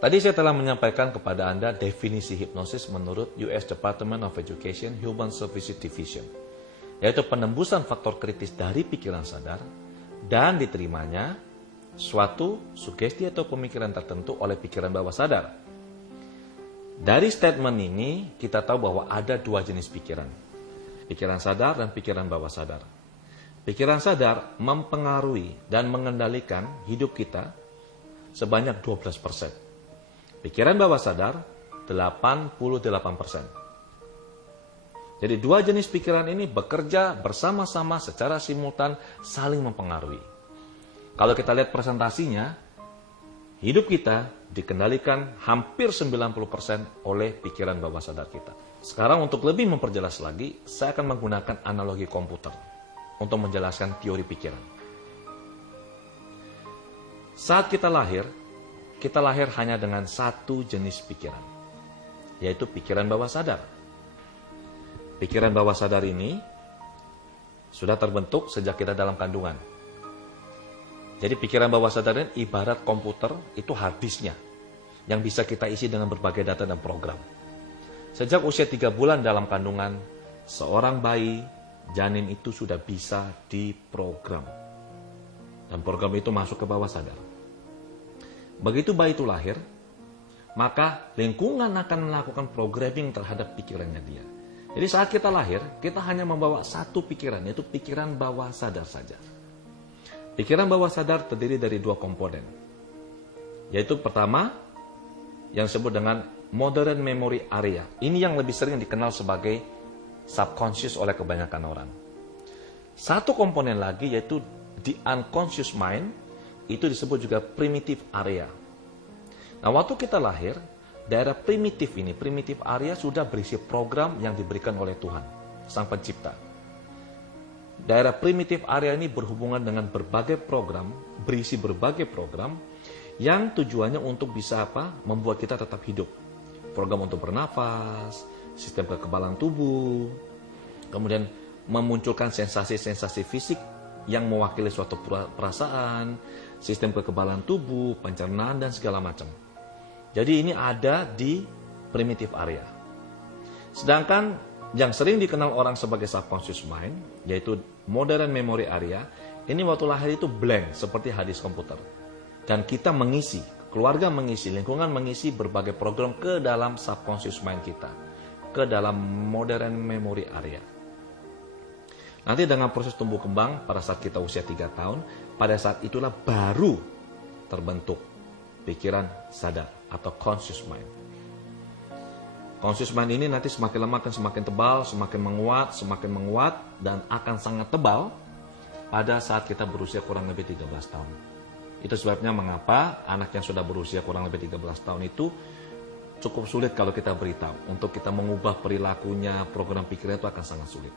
Tadi saya telah menyampaikan kepada Anda definisi hipnosis menurut US Department of Education Human Services Division, yaitu penembusan faktor kritis dari pikiran sadar dan diterimanya suatu sugesti atau pemikiran tertentu oleh pikiran bawah sadar. Dari statement ini kita tahu bahwa ada dua jenis pikiran, pikiran sadar dan pikiran bawah sadar. Pikiran sadar mempengaruhi dan mengendalikan hidup kita sebanyak 12%. Pikiran bawah sadar 88%. Jadi dua jenis pikiran ini bekerja bersama-sama secara simultan saling mempengaruhi. Kalau kita lihat presentasinya, hidup kita dikendalikan hampir 90% oleh pikiran bawah sadar kita. Sekarang untuk lebih memperjelas lagi, saya akan menggunakan analogi komputer untuk menjelaskan teori pikiran. Saat kita lahir hanya dengan satu jenis pikiran, yaitu pikiran bawah sadar. Pikiran bawah sadar ini sudah terbentuk sejak kita dalam kandungan. Jadi pikiran bawah sadar ini ibarat komputer, itu hard disknya, yang bisa kita isi dengan berbagai data dan program. Sejak usia 3 bulan dalam kandungan, seorang bayi, janin itu sudah bisa diprogram. Dan program itu masuk ke bawah sadar. Begitu bayi itu lahir, maka lingkungan akan melakukan programming terhadap pikirannya dia. Jadi saat kita lahir, kita hanya membawa satu pikiran, yaitu pikiran bawah sadar saja. Pikiran bawah sadar terdiri dari dua komponen. Yaitu pertama, yang disebut dengan modern memory area. Ini yang lebih sering dikenal sebagai subconscious oleh kebanyakan orang. Satu komponen lagi yaitu the unconscious mind, itu disebut juga primitive area. Nah, waktu kita lahir, daerah primitif ini, primitive area sudah berisi program yang diberikan oleh Tuhan, Sang Pencipta. Daerah primitive area ini berhubungan dengan berbagai program, berisi berbagai program, yang tujuannya untuk bisa apa? Membuat kita tetap hidup. Program untuk bernafas, sistem kekebalan tubuh, kemudian memunculkan sensasi-sensasi fisik yang mewakili suatu perasaan, sistem kekebalan tubuh, pencernaan, dan segala macam. Jadi ini ada di primitive area. Sedangkan yang sering dikenal orang sebagai subconscious mind, yaitu modern memory area, ini waktu lahir itu blank, seperti hard disk komputer. Dan kita mengisi, keluarga mengisi, lingkungan mengisi berbagai program ke dalam subconscious mind kita, ke dalam modern memory area. Nanti dengan proses tumbuh kembang pada saat kita usia 3 tahun, pada saat itulah baru terbentuk pikiran sadar atau conscious mind. Conscious mind ini nanti semakin lama akan semakin tebal, semakin menguat, dan akan sangat tebal pada saat kita berusia kurang lebih 13 tahun. Itu sebabnya mengapa anak yang sudah berusia kurang lebih 13 tahun itu cukup sulit kalau kita beritahu. Untuk kita mengubah perilakunya, program pikirnya itu akan sangat sulit.